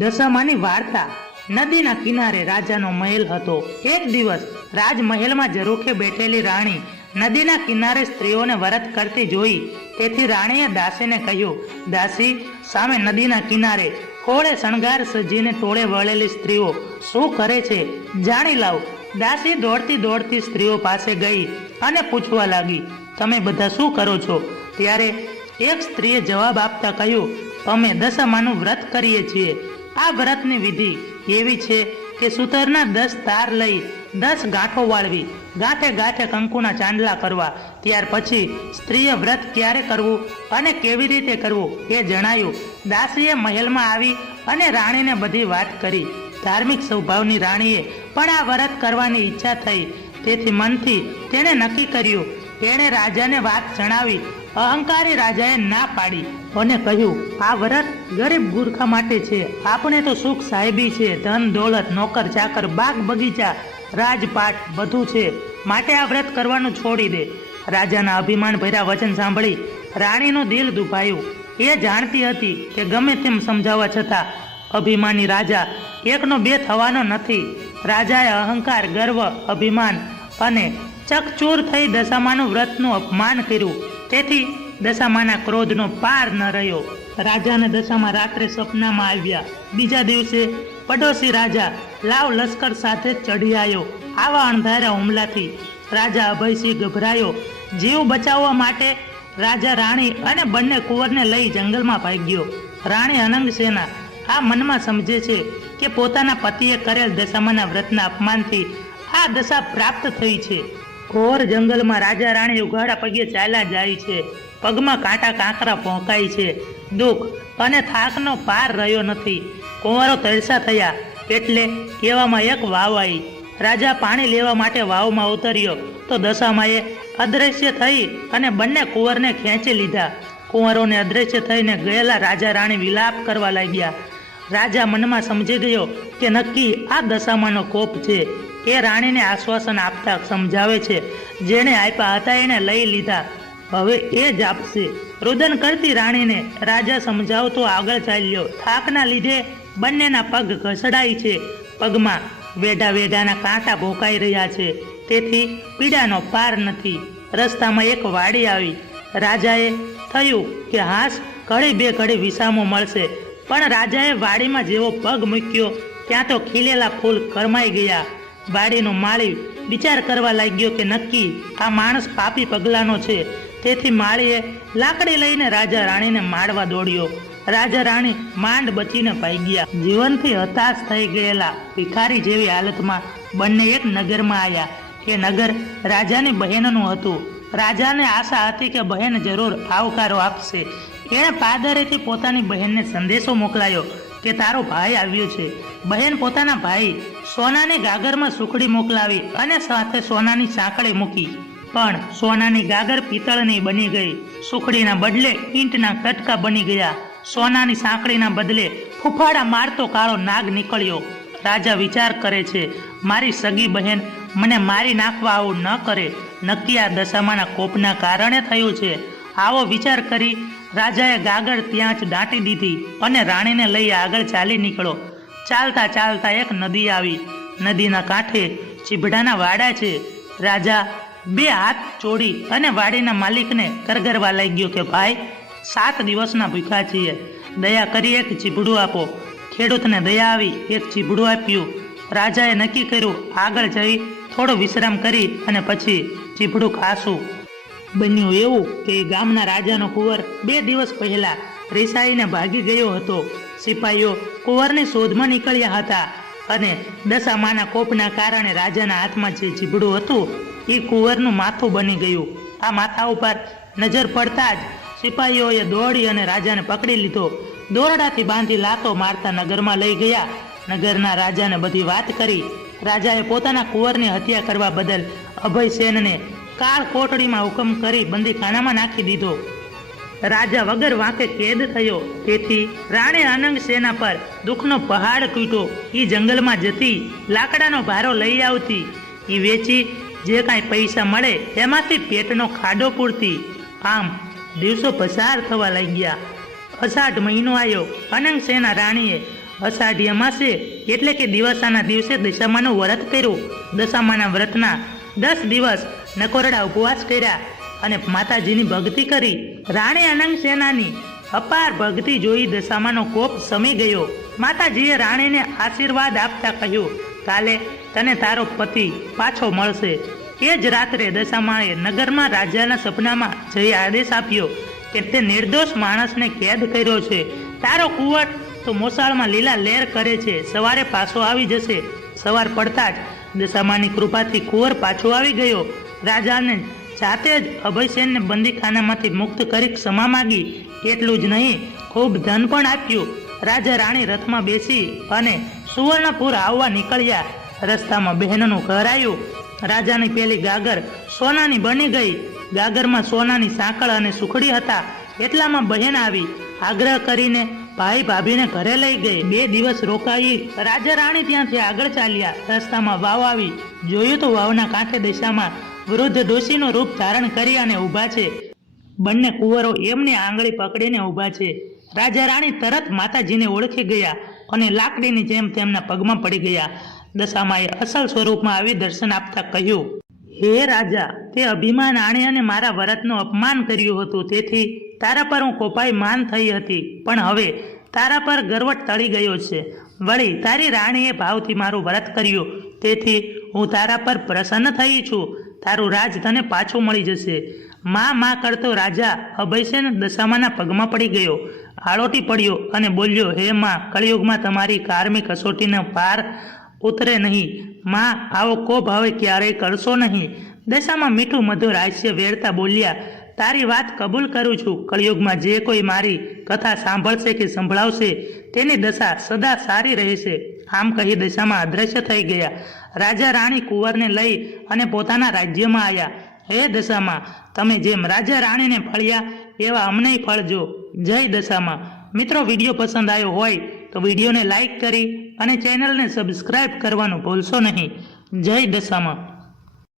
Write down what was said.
દશામાની વાર્તા। નદીના કિનારે રાજાનો મહેલ હતો। એક દિવસ રાજમહેલમાં ઝરૂખે બેઠેલી રાણી નદીના કિનારે સ્ત્રીઓને વ્રત કરતી જોઈ। તેથી રાણીએ દાસીને કહ્યું, દાસી, સામે નદીના કિનારે ખોળે શણગાર સજીને ટોળે વળેલી સ્ત્રીઓ શું કરે છે, જાણી લાવ। દાસી દોડતી દોડતી સ્ત્રીઓ પાસે ગઈ અને પૂછવા લાગી, તમે બધા શું કરો છો? ત્યારે એક સ્ત્રીએ જવાબ આપતા કહ્યું, અમે દશામાનું વ્રત કરીએ છીએ। આ વ્રતની વિધિ એવી છે કે સૂતરના 10 તાર લઈ 10 ગાંઠો વાળવી, ગાંઠે ગાંઠે કંકુના ચાંદલા કરવા। ત્યાર પછી સ્ત્રીએ વ્રત ક્યારે કરવું અને કેવી રીતે કરવું એ જણાયું। દાસીએ મહેલમાં આવી અને રાણીને બધી વાત કરી। ધાર્મિક સ્વભાવની રાણીએ પણ આ વ્રત કરવાની ઈચ્છા થઈ, તેથી મનથી તેણે નક્કી કર્યું। તેણે રાજાને વાત જણાવી। અહંકારી રાજાએ ના પાડી અને કહ્યું, આ વ્રત ગરીબ ગુરખા માટે છે। આપણે તો સુખ સાહેબી છે, ધન દોલત, નોકર ચાકર, બાગ બગીચા, રાજપાટ બધું છે, માટે આ વ્રત કરવાનું છોડી દે। રાજાના અભિમાન ભર્યા વચન સાંભળી રાણીનું દિલ દુભાયું। એ જાણતી હતી કે ગમે તેમ સમજાવવા છતાં અભિમાની રાજા એકનો બે થવાનો નથી। રાજાએ અહંકાર, ગર્વ, અભિમાન અને ચકચૂર થઈ દશામાનું વ્રતનું અપમાન કર્યું। તેથી દશામાના ક્રોધનો પાર ન રહ્યો। રાજાને દશામાં રાત્રે સપનામાં આવ્યા। બીજા દિવસે પડોશી રાજા લાવ લશ્કર સાથે ચઢી આવ્યો। આવા અણધાર્યા હુમલાથી રાજા અભયસિંહ ગભરાયો। જીવ બચાવવા માટે રાજા રાણી અને બંને કુંવરને લઈ જંગલમાં ભાગ્યો। રાણી અનંગસેના આ મનમાં સમજે છે કે પોતાના પતિએ કરેલ દશામાના વ્રતના અપમાનથી આ દશા પ્રાપ્ત થઈ છે। ઘોર જંગલમાં રાજા રાણી ઉઘાડા પગે ચાલ્યા જાય છે। પગમાં કાંટા કાંકરા ભોંકાય છે। દુઃખ અને થાકનો પાર રહ્યો નથી। કુંવરો તરસા થયા એટલે એવામાં એક વાવ આવી। રાજા પાણી લેવા માટે વાવમાં ઉતર્યો તો દશામાએ અદ્રશ્ય થઈ અને બંને કુંવરને ખેંચી લીધા। કુંવરોને અદ્રશ્ય થઈને ગયેલા રાજા રાણી વિલાપ કરવા લાગ્યા। રાજા મનમાં સમજી ગયો કે નક્કી આ દશામાનો કોપ છે। એ રાણીને આશ્વાસન આપતા સમજાવે છે, જેણે આપ્યા હતા એને લઈ લીધા, હવે એ જ આપશે। રુદન કરતી રાણીને રાજા સમજાવતો આગળ ચાલ્યો। થાકના લીધે બંનેના પગ ઘસડાય છે। પગમાં વેઢા વેઢાના કાંટા ભોંકાઈ રહ્યા છે, તેથી પીડાનો પાર નથી। રસ્તામાં એક વાડી આવી। રાજાએ થયું કે હાશ ઘડી બે ઘડી વિસામો મળશે, પણ રાજાએ વાડીમાં જેવો પગ મૂક્યો ત્યાં તો ખીલેલા ફૂલ કરમાઈ ગયા। વાડીનો માળી વિચાર કરવા લાગ્યો કે નક્કી આ માણસ પાપી પગલાનો છે, તેથી માળીએ લાકડી લઈને રાજા રાણીને મારવા દોડ્યો। રાજા રાણી માંડ બચીને ભાગ્યા। જીવનથી હતાશ થઈ ગયેલા ભિખારી જેવી હાલતમાં બંને એક નગરમાં આવ્યા। એ નગર રાજાની બહેનનું હતું। રાજાને આશા હતી કે બહેન જરૂર આવકારો આપશે। એણે પાદરેથી પોતાની બહેનને સંદેશો મોકલાયો કે તારો ભાઈ આવ્યો છે। બહેન પોતાના ભાઈ સોનાની ગાગરમાં સુખડી મોકલાવી અને સાથે સોનાની સાંકળી મૂકી, પણ સોનાની ગાગર પિત્તળની બની ગઈ। સુખડીના બદલે ઈંટના કટકા બની ગયા। સોનાની સાંકળીના બદલે ફૂફાડા મારતો કાળો નાગ નીકળ્યો। રાજા વિચાર કરે છે, મારી સગી બહેન મને મારી નાખવા આવું ન કરે, નક્કી આ દશામાના કોપના કારણે થયું છે। આવો વિચાર કરી રાજાએ ગાગર ત્યાં જ દાટી દીધી અને રાણીને લઈ આગળ ચાલી નીકળો। ચાલતા ચાલતા એક નદી આવી। નદીના કાંઠે ચીભડાના વાડા છે। રાજા 2 હાથ જોડી અને વાડીના માલિકને કરગરવા લાગ્યો કે ભાઈ, 7 દિવસના ભૂખ્યા છીએ, દયા કરી એક ચીભડું આપો। ખેડૂતને દયા આવી, એક ચીભડું આપ્યું। રાજાએ નક્કી કર્યું આગળ જઈ થોડો વિશ્રામ કરી અને પછી ચીભડું ખાશું। બન્યું એવું કે ગામના રાજાનો કુંવર 2 દિવસ પહેલા રિસાઈને ભાગી ગયો હતો। સિપાહીઓ કુંવરની શોધમાં નીકળ્યા હતા અને દશામાના કોપના કારણે રાજાના હાથમાં જે ચીભડું હતું એ કુંવરનું માથું બની ગયું। આ માથા ઉપર નજર પડતા જ સિપાહીઓએ દોડી અને રાજાને પકડી લીધો। દોરડાથી બાંધી લાતો મારતા નગરમાં લઈ ગયા। નગરના રાજાને બધી વાત કરી। રાજાએ પોતાના કુંવરની હત્યા કરવા બદલ અભયસેનને કાળ કોટડીમાં હુકમ કરી બંદીખાનામાં નાખી દીધો। રાજા વગર વાંકે કેદ થયો, તેથી રાણી અનંગસેના પર દુઃખનો પહાડ તૂટ્યો। એ જંગલમાં જતી લાકડાનો ભારો લઈ આવતી, એ વેચી જે કાંઈ પૈસા મળે એમાંથી પેટનો ખાડો પૂરતી। આમ દિવસો પસાર થવા લાગ્યા। અષાઢ મહિનો આવ્યો। અનંગસેના રાણીએ અષાઢી અમાસે એટલે કે દિવાસાના દિવસે દશામાનું વ્રત કર્યું. દશામાના વ્રતના 10 દિવસ નકોરડા ઉપવાસ કર્યા અને માતાજીની ભક્તિ કરી. રાણી અનંગ સેનાની અપાર ભક્તિ જોઈ દશામાનો કોપ સમી ગયો. માતાજીએ રાણીને આશીર્વાદ આપતા કહ્યું, કાલે તને તારો પતિ પાછો મળશે. એ જ રાત્રે દશામાએ નગરમાં રાજાના સપનામાં જઈ આદેશ આપ્યો કે તે નિર્દોષ માણસને કેદ કર્યો છે. તારો કુંવર તો મોસાળમાં લીલા લહેર કરે છે, સવારે પાછો આવી જશે. સવાર પડતા જ દશામાની કૃપાથી કુંવર પાછો આવી ગયો. રાજાને જાતે જ અભયસેનને બંદીખાનામાંથી મુક્ત કરી ક્ષમા માગી. એટલું જ નહીં, ખૂબ ધન પણ આપ્યું. રાજા રાણી રથમાં બેસી અને સુવર્ણપુર આવવા નીકળ્યા. રસ્તામાં બહેનોનું ઘર આવ્યું. રાજાની પેલી ગાગર સોનાની બની ગઈ. ગાગરમાં સોનાની સાંકળ અને સુખડી હતા. એટલામાં બહેન આવી. આગ્રહ કરીને ભાઈ ભાભીને ઘરે લઈ ગઈ. 2 દિવસ રોકાઈ રાજા રાણી ત્યાંથી આગળ ચાલ્યા. રસ્તામાં વાવ આવી. જોયું તો વાવના કાંઠે દિશામાં વૃદ્ધ ડોશીનું રૂપ ધારણ કરી અને ઊભા છે. બંને કુંવરો એમની આંગળી પકડીને ઊભા છે. રાજા રાણી તરત માતાજીને ઓળખી ગયા અને લાકડીની જેમ તેમના પગમાં પડી ગયા. દશામાએ અસલ સ્વરૂપમાં આવી દર્શન આપતા કહ્યું, હે રાજા, તે અભિમાન આણે અને મારા વ્રતનું અપમાન કર્યું હતું, તેથી તારા પર હું કોપાઈ માન થઈ હતી. પણ હવે તારા પર ગર્વ ટળી ગયો છે. વળી તારી રાણીએ ભાવથી મારું વ્રત કર્યું, તેથી હું તારા પર પ્રસન્ન થઈ છું. તારું રાજ તને પાછું મળી જશે. માં કરતો રાજા અભયસેન દશામાના પગમાં પડી ગયો, આળોટી પડ્યો અને બોલ્યો, હે માં, કળિયુગમાં તમારી કારમી કસોટીનો પાર ઉતરે નહીં. માં, આવો કોપ હવે ક્યારેય કરશો નહીં. દશામાં મીઠું મધુર હાસ્ય વેરતા બોલ્યા, તારી વાત કબૂલ કરું છું. કળિયુગમાં જે કોઈ મારી કથા સાંભળશે કે સંભળાવશે તેની દશા સદા સારી રહેશે. આમ કહી દશામાં અદ્રશ્ય થઈ ગયા. રાજા રાણી કુંવરને લઈ અને પોતાના રાજ્યમાં આવ્યા. હે દશામાં, તમે જેમ રાજા રાણીને ફળ્યા એવા અમને ફળજો. જય દશામાં. મિત્રો, વિડીયો પસંદ આવ્યો હોય તો વિડીયોને લાઈક કરી અને ચેનલને સબસ્ક્રાઈબ કરવાનું ભૂલશો નહીં. જય દશામાં.